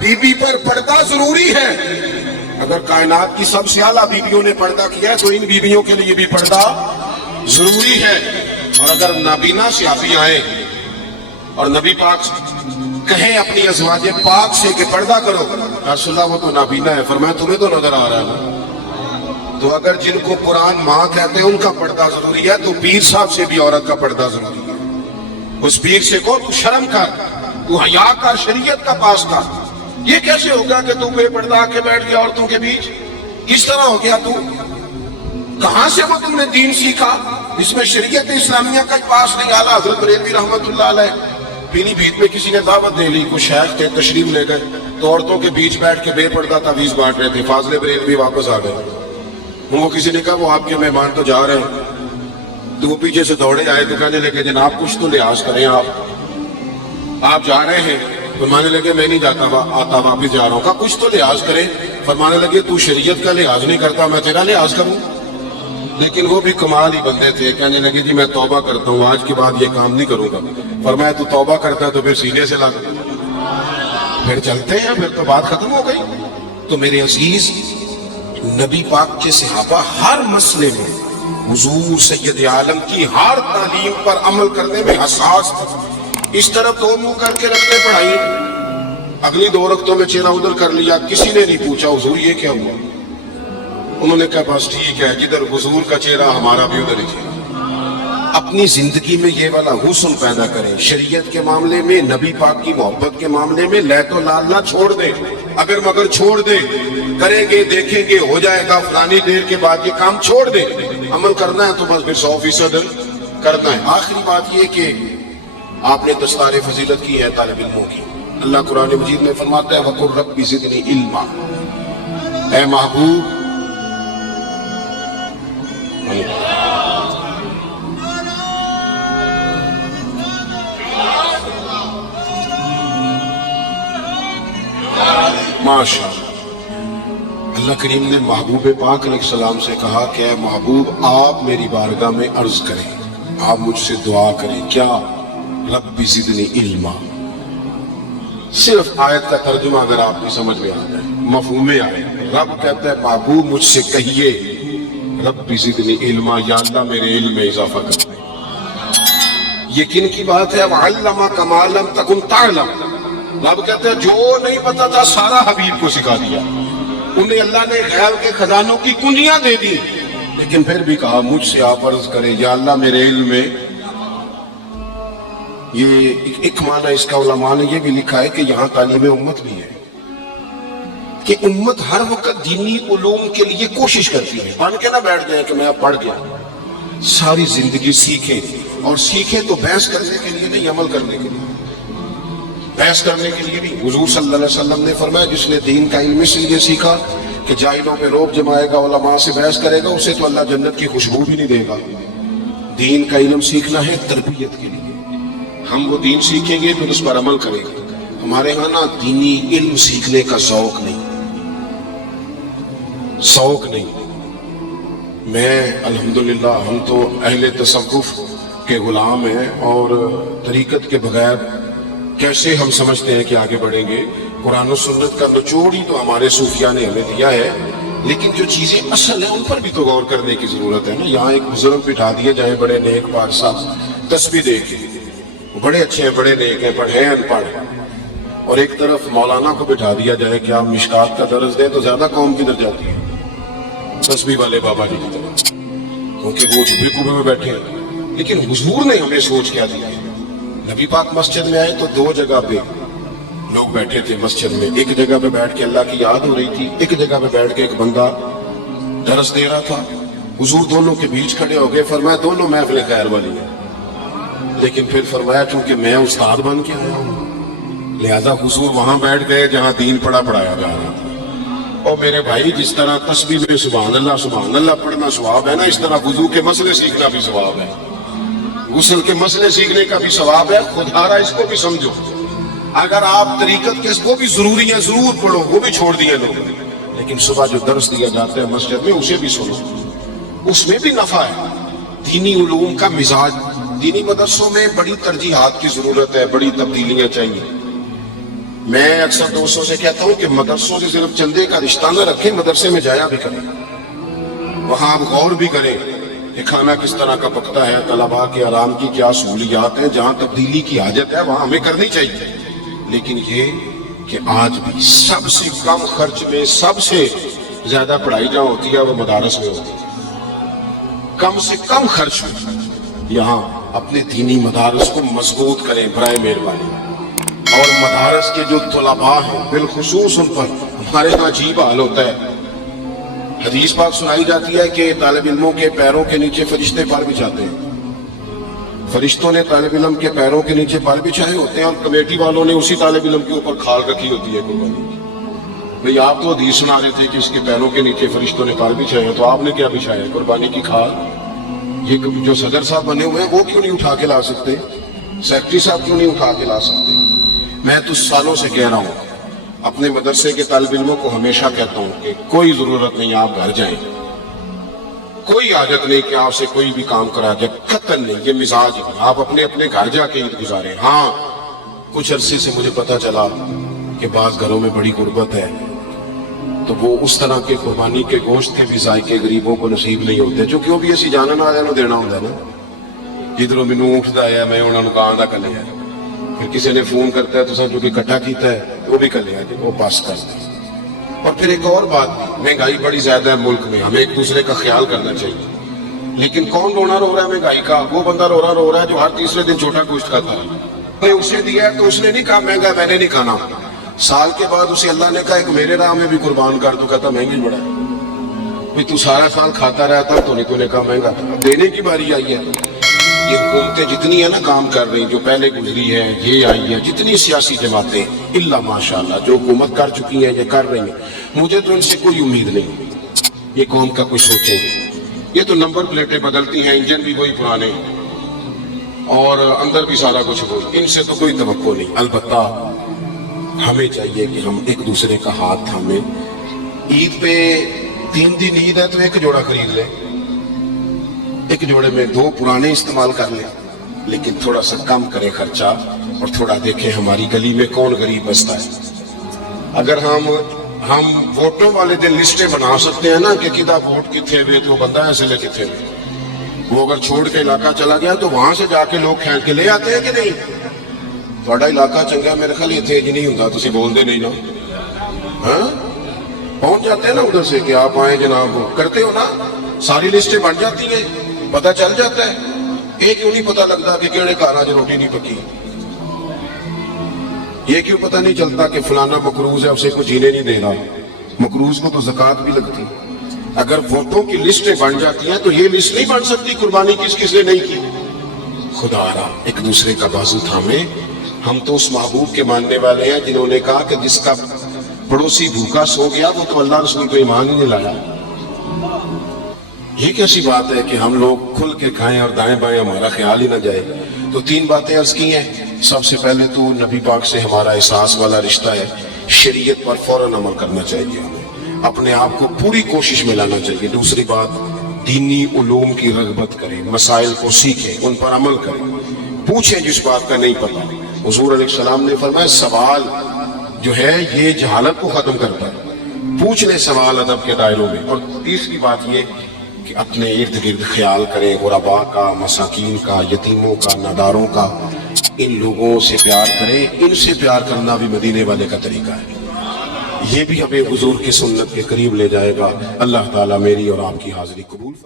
Be be پر پردہ ضروری ہے. اگر کائنات کی سب سے اعلیٰ بیویوں نے پردہ کیا ہے تو ان بیویوں کے لیے بھی پردہ ضروری ہے. اور اگر نابینا صحابی آئے اور نبی پاک کہیں اپنی ازواج پاک سے کہ پردہ کرو، رسول اللہ وہ تو نابینا ہے، فرمایا تمہیں تو نظر آ رہا ہے نا. تو اگر جن کو قرآن ماں کہتے ہیں ان کا پردہ ضروری ہے تو پیر صاحب سے بھی عورت کا پردہ ضروری ہے. اس پیر سے کو تو شرم کر، تو حیا کر، شریعت کا پاس کر. یہ کیسے ہوگا کہ تو بے پردہ آ کے بیٹھ گیا عورتوں کے بیچ؟ کس طرح ہو گیا تو؟ کہاں سے وہ تم نے دین سیکھا؟ اس میں شریعت اسلامیہ کا پاس نہیں. اعلیٰ حضرت بریلوی رحمت اللہ علیہ پیلی بھیت میں کسی نے دعوت دے لی، کچھ شیخ تھے تشریف لے گئے تو عورتوں کے بیچ بیٹھ کے بے پردہ تعویذ بانٹ رہے تھے. فاضل بریلوی واپس آ گئے. وہ کسی نے کہا وہ آپ کے مہمان تو جا رہے ہیں، تو وہ پیچھے سے دوڑے آئے تو کہنے لگے جناب کچھ تو لحاظ کریں، آپ جا رہے ہیں. فرمانے لگے میں نہیں جاتا آتا واپس جا رہا ہوں. کہا کچھ تو لحاظ کریں. فرمانے لگے تو شریعت کا لحاظ نہیں کرتا، میں تیرا لحاظ کروں. لیکن وہ بھی کمال ہی بندے تھے. کہنے لگے جی میں توبہ کرتا ہوں، آج کے بعد یہ کام نہیں کروں گا. فرمایا تو توبہ کرتا ہے تو پھر سینے سے لگ، پھر چلتے ہیں، پھر تو بات ختم ہو گئی. تو میرے عزیز نبی پاک کے صحابہ ہر مسئلے میں حضور سید عالم کی ہر تعلیم پر عمل کرنے میں حساس تھے. اس طرف دو منہ کر کے رکھتے پڑھائی، اگلی 2 رکعتوں میں چہرہ ادھر کر لیا. کسی نے نہیں پوچھا حضور یہ کیا ہوا. انہوں نے کہا بس ٹھیک ہے، جدھر حضور کا چہرہ ہمارا بھی ادھر ہی چہرہ. اپنی زندگی میں یہ والا حسن پیدا کریں. شریعت کے معاملے میں، نبی پاک کی محبت کے معاملے میں لے تو لالنا چھوڑ دیں، اگر مگر چھوڑ دیں. کریں گے، دیکھیں گے، ہو جائے گا فلانی دیر کے بعد، یہ کام چھوڑ دیں. عمل کرنا ہے تو بس پھر 100% کرنا ہے. آخری بات یہ کہ آپ نے دستار فضیلت کی ہے طالب علموں کی. اللہ قرآن مجید میں فرماتا ہے وَقُلْ رَبِّ زِدْنِي عِلْمًا. اے محبوب ماشاء اللہ کریم نے محبوب پاک علیہ السلام سے کہا کہ اے محبوب آپ میری بارگاہ میں عرض کریں، آپ مجھ سے دعا کریں. کیا؟ رب زدنی علما. صرف آیت کا ترجمہ اگر آپ کی سمجھ میں آ جائے، مفہوم میں آئے. رب کہتا ہے محبوب مجھ سے کہیے رب زدنی علما، یا اللہ میرے علم میں اضافہ کر دے. یقین کی بات ہے وَعَلَّمَكَ مَا لَمْ تَكُنْ تَعْلَمْ. رب کہتا ہے جو نہیں پتا تھا سارا حبیب کو سکھا دیا. انہیں اللہ نے غیب کے خزانوں کی کنجیاں دے دی، لیکن پھر بھی کہا مجھ سے آپ عرض کریں یا اللہ میرے علم میں. یہ ایک معنی اس کا علماء نے یہ بھی لکھا ہے کہ یہاں تعلیم امت بھی ہے کہ امت ہر وقت دینی علوم کے لیے کوشش کرتی ہے. پڑھ کے نہ بیٹھ جائے کہ میں اب پڑھ گیا. ساری زندگی سیکھیں، اور سیکھیں تو بحث کرنے کے لیے نہیں، عمل کرنے کے لیے. بحث کرنے کے لیے نہیں. حضور صلی اللہ علیہ وسلم نے فرمایا جس نے دین کا علم اس لیے سیکھا کہ جاہلوں پہ روب جمائے گا، علماء سے بحث کرے گا، اسے تو اللہ جنت کی خوشبو بھی نہیں دے گا. دین کا علم سیکھنا ہے تربیت کے لیے. ہم وہ دین سیکھیں گے پھر اس پر عمل کریں گے. ہمارے ہاں نا دینی علم سیکھنے کا ذوق نہیں. میں الحمدللہ ہم تو اہل تصوف کے غلام ہیں، اور طریقت کے بغیر کیسے ہم سمجھتے ہیں کہ آگے بڑھیں گے. قرآن و سنت کا نچوڑ ہی تو ہمارے صوفیاء نے ہمیں دیا ہے، لیکن جو چیزیں اصل ہیں ان پر بھی تو غور کرنے کی ضرورت ہے نا. یہاں ایک بزرگ بٹھا دیے جائیں بڑے نیک پاک صاحب، تسبیح دے کے بڑے اچھے ہیں، بڑے نیک ہیں، پڑھے ہیں، ان پڑھ، اور ایک طرف مولانا کو بٹھا دیا جائے کہ آپ مشکات کا درس دیں، تو زیادہ قوم کدھر جاتی ہے؟ تسبیح والے بابا جی کی طرف، کیونکہ وہ جھبے کوبے میں بیٹھے ہیں. لیکن حضور نے ہمیں سوچ کیا دی ہے. نبی پاک مسجد میں آئے تو 2 جگہ پہ لوگ بیٹھے تھے مسجد میں. ایک جگہ پہ بیٹھ کے اللہ کی یاد ہو رہی تھی، ایک جگہ پہ بیٹھ کے ایک بندہ درس دے رہا تھا. حضور دونوں کے بیچ کھڑے ہو گئے. فرمایا دونوں محفل خیر والی ہیں، لیکن پھر فرمایا چونکہ میں استاد بن کے آیا ہوں، لہذا حضور وہاں بیٹھ گئے جہاں دین پڑھایا جا رہا تھا. اور میرے بھائی جس طرح تسبیح میں سبحان اللہ پڑھنا ثواب ہے نا، اس طرح وضو کے مسئلے سیکھنا بھی ثواب ہے، غسل کے مسئلے سیکھنے کا بھی ثواب ہے. خوددارا اس کو بھی سمجھو. اگر آپ طریقت کے اس کو بھی ضروری ہے ضرور پڑھو، وہ بھی چھوڑ دیے لوگ، لیکن صبح جو درس دیا جاتا ہے مسجد میں اسے بھی سنو، اس میں بھی نفع ہے. دینی علوم کا مزاج، دینی مدرسوں میں بڑی ترجیحات کی ضرورت ہے، بڑی تبدیلیاں چاہیے. میں اکثر دوستوں سے کہتا ہوں کہ مدرسوں سے صرف چندے کا رشتہ نہ رکھیں، مدرسے میں جایا بھی کریں، وہاں آپ غور بھی کریں کہ کھانا کس طرح کا پکتا ہے، طلباء کے آرام کی کیا سہولیات ہیں، جہاں تبدیلی کی حاجت ہے وہاں ہمیں کرنی چاہیے۔ لیکن یہ کہ آج بھی سب سے کم خرچ میں سب سے زیادہ پڑھائی جہاں ہوتی ہے وہ مدارس میں ہوتی ہے، کم سے کم خرچ میں یہاں اپنے دینی مدارس کو مضبوط کریں برائے مہربانی۔ اور مدارس کے جو طلباء ہیں بالخصوص ان پر ہمارے یہاں عجیب حال ہوتا ہے، حدیث پاک سنائی جاتی ہے کہ طالب علموں کے پیروں کے نیچے فرشتے پر بچھاتے ہیں، فرشتوں نے طالب علم کے پیروں کے نیچے پر بچھائے ہوتے ہیں اور کمیٹی والوں نے اسی طالب علم کے اوپر کھال رکھی ہوتی ہے قربانی کی۔ بھئی آپ تو حدیث سنا رہے تھے کہ اس کے پیروں کے نیچے فرشتوں نے پر بچھائے ہیں، تو آپ نے کیا بچھایا ہے؟ قربانی کی کھال۔ یہ جو صدر صاحب بنے ہوئے ہیں وہ کیوں نہیں اٹھا کے لا سکتے؟ سیکٹری صاحب کیوں نہیں اٹھا کے لا سکتے؟ میں تو سالوں سے کہہ رہا ہوں، اپنے مدرسے کے طالب علموں کو ہمیشہ کہتا ہوں کہ کوئی ضرورت نہیں آپ گھر جائیں، کوئی حاجت نہیں کہ آپ سے کوئی بھی کام کرا جائے، قطعاً نہیں، یہ مزاج ہے، آپ اپنے گھر جا کے عید گزاریں۔ ہاں کچھ عرصے سے مجھے پتا چلا کہ بعض گھروں میں بڑی غربت ہے، تو وہ اس طرح کے قربانی کے گوشت کے بھی ذائقے غریبوں کو نصیب نہیں ہوتے، جو کیوں بھی اسی جانا نہ آیا دینا ہوتا ہے نا، جدھروں مینوں اونٹ دا ہے میں انہوں نے گاں دا کلے ہے، پھر کسی نے فون کرتا ہے تو سب جو کہ اکٹھا کیتا ہے وہ بھی کلے ہے جی وہ پاس کر دیں۔ اور پھر ایک اور بات، مہنگائی بڑی زیادہ ہے ملک میں، ہمیں ایک دوسرے کا خیال کرنا چاہیے، لیکن کون رونا رو رہا ہے مہنگائی کا؟ وہ بندہ رو رہا ہے جو ہر تیسرے دن چھوٹا گوشت کھاتا ہے، اسے دیا ہے تو اس نے نہیں کہا مہنگا میں نے نہیں کھانا، سال کے بعد اسے اللہ نے کہا ایک میرے راہ میں بھی قربان کر، تو کہتا مہنگی بڑا ہے، بھئی تو سارا سال کھاتا رہتا تو نہیں، تو نے کہا مہنگا تھا، دینے کی باری آئی ہے۔ یہ حکومتیں جتنی ہیں نا کام کر رہی، جو پہلے گزری ہے یہ آئی ہے، جتنی سیاسی جماعتیں اللہ ماشاءاللہ جو حکومت کر چکی ہیں یہ کر رہی ہیں، مجھے تو ان سے کوئی امید نہیں یہ قوم کا کچھ سوچیں گے۔ یہ تو نمبر پلیٹیں بدلتی ہیں، انجن بھی وہی پرانے اور اندر بھی سارا کچھ وہی، ان سے تو کوئی توقع نہیں۔ البتہ ہمیں چاہیے کہ ہم ایک دوسرے کا ہاتھ تھامیں، عید پہ 3 دن عید ہے تو ایک جوڑا خرید لیں، ایک جوڑے میں 2 پرانے استعمال کر لیں، لیکن تھوڑا سا کم کریں خرچہ اور تھوڑا دیکھیں ہماری گلی میں کون غریب بستا ہے۔ اگر ہم ووٹوں والے دن لسٹیں بنا سکتے ہیں نا کہ کدھر ووٹ کتنے ہوئے تو بندہ ایسے لے کتنے ہوئے، وہ اگر چھوڑ کے علاقہ چلا گیا تو وہاں سے جا کے لوگ کھینچ کے لے آتے ہیں کہ نہیں؟ تھوڑا علاقہ چنگا میرے خیال اتنے جی نہیں ہوتا، تسی بول دے نہیں نا، ہاں پہنچ جاتے ہیں نا ادھر سے کہ آپ آئیں جناب، کرتے ہو نا، ساری لسٹیں بن جاتی ہیں، پتہ چل جاتا ہے۔ یہ کیوں نہیں پتہ لگتا کہ کیڑے گھر آج روٹی نہیں پکی؟ یہ کیوں پتہ نہیں چلتا کہ فلانا مقروض ہے اسے کوئی جینے نہیں دے رہا؟ مقروض کو تو زکوٰۃ بھی لگتی۔ اگر ووٹوں کی لسٹیں بن جاتی ہیں تو یہ لسٹ نہیں بن سکتی قربانی کس کس نے نہیں کی۔ خدا را ایک دوسرے کا بازو تھامیں، ہم تو اس محبوب کے ماننے والے ہیں جنہوں نے کہا کہ جس کا پڑوسی بھوکا سو گیا وہ تو اللہ رسول کو ایمان ہی نہیں لایا۔ یہ کیسی بات ہے کہ ہم لوگ کھل کے کھائیں اور دائیں بائیں ہمارا خیال ہی نہ جائے؟ تو 3 باتیں عرض کی ہیں۔ سب سے پہلے تو نبی پاک سے ہمارا احساس والا رشتہ ہے، شریعت پر فوراً عمل کرنا چاہیے، ہمیں اپنے آپ کو پوری کوشش میں لانا چاہیے۔ دوسری بات، دینی علوم کی رغبت کریں، مسائل کو سیکھیں، ان پر عمل کریں، پوچھیں جس بات کا نہیں پتا۔ حضور علیہ السلام نے فرمایا سوال جو ہے یہ جہالت کو ختم کرتا ہے، پوچھ لیں سوال ادب کے دائروں میں۔ اور تیسری بات یہ کہ اپنے ارد گرد خیال کریں، غرباء کا، مساکین کا، یتیموں کا، ناداروں کا، ان لوگوں سے پیار کریں۔ ان سے پیار کرنا بھی مدینے والے کا طریقہ ہے، یہ بھی ہمیں حضور کی سنت کے قریب لے جائے گا۔ اللہ تعالیٰ میری اور آپ کی حاضری قبول فرمائے۔